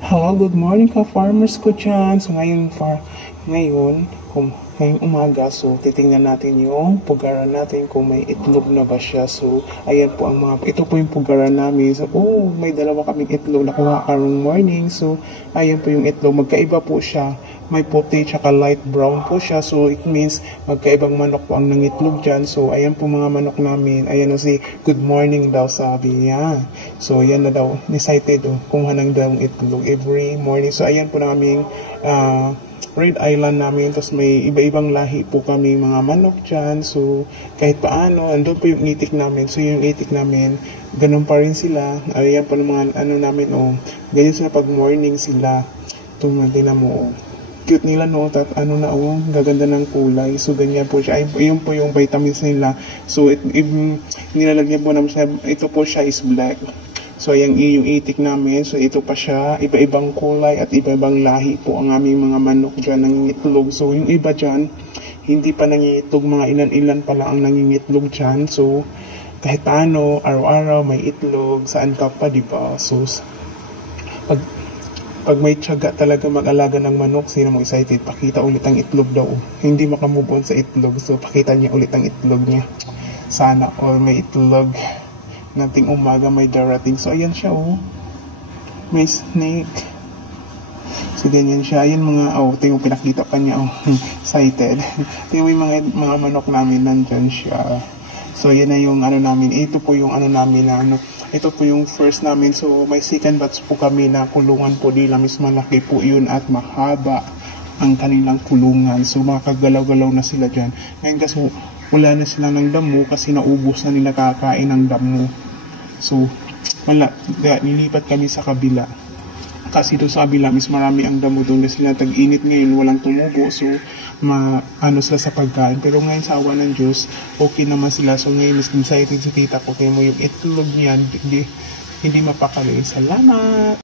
Hello, good morning ka-farmers ko dyan. So ngayong umaga, so titingnan natin yung pugaran natin kung may itlog na ba siya. So ayan po ito po yung pugaran namin. So may dalawa kaming itlog na kuha karong morning. So ayan po yung itlog, magkaiba po siya. May puti tsaka light brown po siya. So it means magkaibang manok po ang nangitlog dyan. So ayan po mga manok namin. Ayan o si good morning daw sabi niya. So yan na daw, excited kung hanang daw itlog every morning. So ayan po namin Red Island namin. Tapos may iba-ibang lahi po kami mga manok dyan. So kahit paano, andun po yung itik namin. So yung itik namin, ganun pa rin sila. Ayan po ng mga namin ganyan sila pag morning sila. Tumagin na mo cute nila gaganda ng kulay. So ganyan po siya. Ayun po yung vitamins nila. So nilalagyan po namin siya, ito po siya is black. So ayan yung itik namin. So ito pa siya, iba-ibang kulay at iba-ibang lahi po ang aming mga manok dyan nangingitlog. So yung iba dyan, hindi pa nangingitlog, mga ilan-ilan pa lang ang nangingitlog dyan. So kahit paano, araw-araw may itlog, saan ka pa, diba? So pag may tiyaga talaga mag-alaga ng manok, sino mo excited, pakita ulit ang itlog daw. Hindi makamove on sa itlog, so pakita niya ulit ang itlog niya. Sana all may itlog nating umaga may darating. So ayan siya may snake. So ganyan siya. Ayan tingnan pinakita pa niya excited. Tingnan mo yung mga manok namin, nandyan siya. So yan na yung namin. Ito po yung namin na ito po yung first namin. So may second batch po kami na kulungan po nila. Mas malaki po yun at mahaba ang kanilang kulungan. So makakagalaw-galaw na sila dyan. Ngayon kasi wala na sila ng damo kasi naubos na nila kakain ng damo. So wala. Nilipat kami sa kabila. Kasi doon sa kabila, mas marami ang damo doon kasi tag-init ngayon, walang tumubo. So sila sa pagkain. Pero ngayon sa awa ng Diyos, okay naman sila. So ngayon, mas excited si tita ko. Kaya mo yung itlog niyan, hindi mapakali. Salamat!